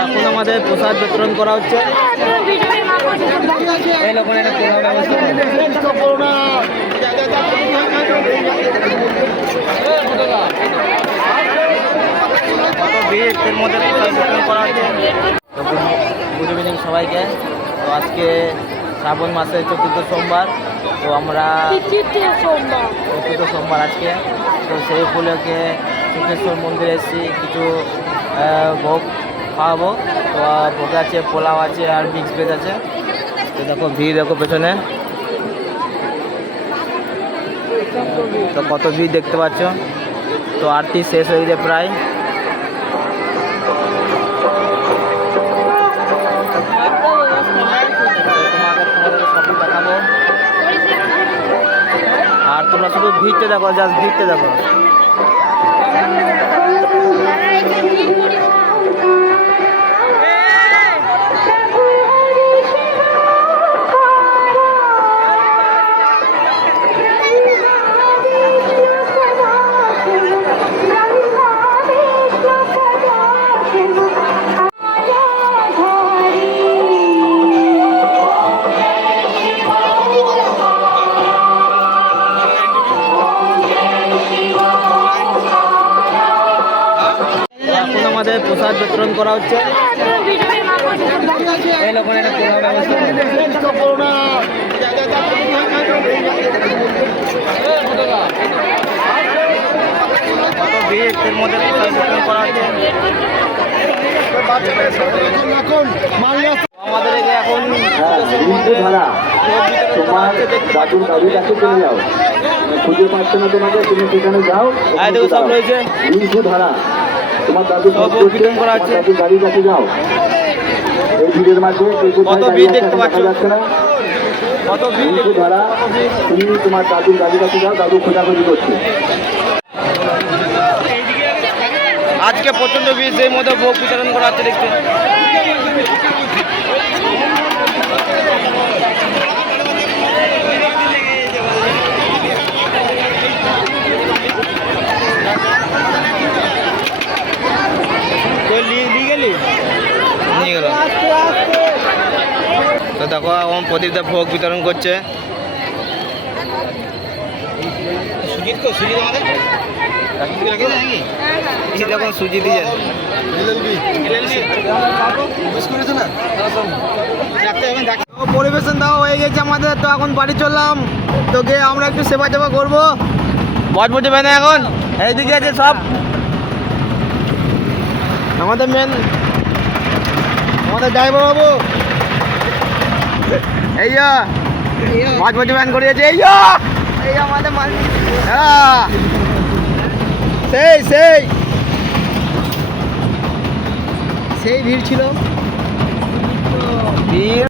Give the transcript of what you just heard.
এখন আমাদের প্রসাদ বিতরণ করা হচ্ছে। এই লোক এর মধ্যে প্রসাদ বিতরণ করা হচ্ছে। গুড ইভিনিং সবাইকে। তো আজকে শ্রাবণ মাসের চতুর্থ সোমবার, তো আমরা চতুর্থ সোমবার আজকে, তো সেই উপলক্ষে শুক্রেশ্বর মন্দিরে এসেছি, কিছু ভোগ খাওয়াবো। তো ভোগ আছে, পোলাও আছে আর মিক্স ভেজ আছে। তো দেখো ভিড়, দেখো পেছনে তো কত ভিড় দেখতে পাচ্ছ। তো আরতি শেষ হয়ে যায় প্রায়। আর তোমরা শুধু ভিড়তে দেখো, জাস্ট ভিড়তে দেখো। এখন আমাদের প্রসাদ বিতরণ করা হচ্ছে। এই লোক এর মধ্যে প্রসাদ বিতরণ করা হচ্ছে। আমাদের এখন খুঁজে পাচ্ছে না তোমাকে, তুমি সেখানে যাও, সব রয়েছে, তোমার দাদু বিতরণ করা হচ্ছে। গাড়ির কাছে যাও। এই ভিড়ের মাঝে কত ভিড় দেখতে পাচ্ছ, যাচ্ছে না, কত ভিড় ধারা। তুমি তোমার দাদুর গাড়ির কাছে যাও, দাদু খোঁজাখুঁজি করছে। আজকে প্রচন্ড ভিড়, সেই মধ্যে ভোগ বিতরণ করা হচ্ছে দেখতে। নিয়ে গেল। তো দেখো এখন প্রদীপদা ভোগ বিতরণ করছে। দেখুন সুজি দিয়ে পরিবেশন দেওয়া হয়ে গেছে আমাদের। তো এখন বাড়ি চললাম, তো গিয়ে আমরা একটু সেবা টেবা করবো। বট বসে না এখন এইদিকে আছে সব আমাদের মেন, আমাদের ড্রাইভার বাবু এই মাছ বসে ব্যান করিয়েছে। এই আমাদের মালিক, সেই সেই সেই ভিড় ছিল, ভিড়।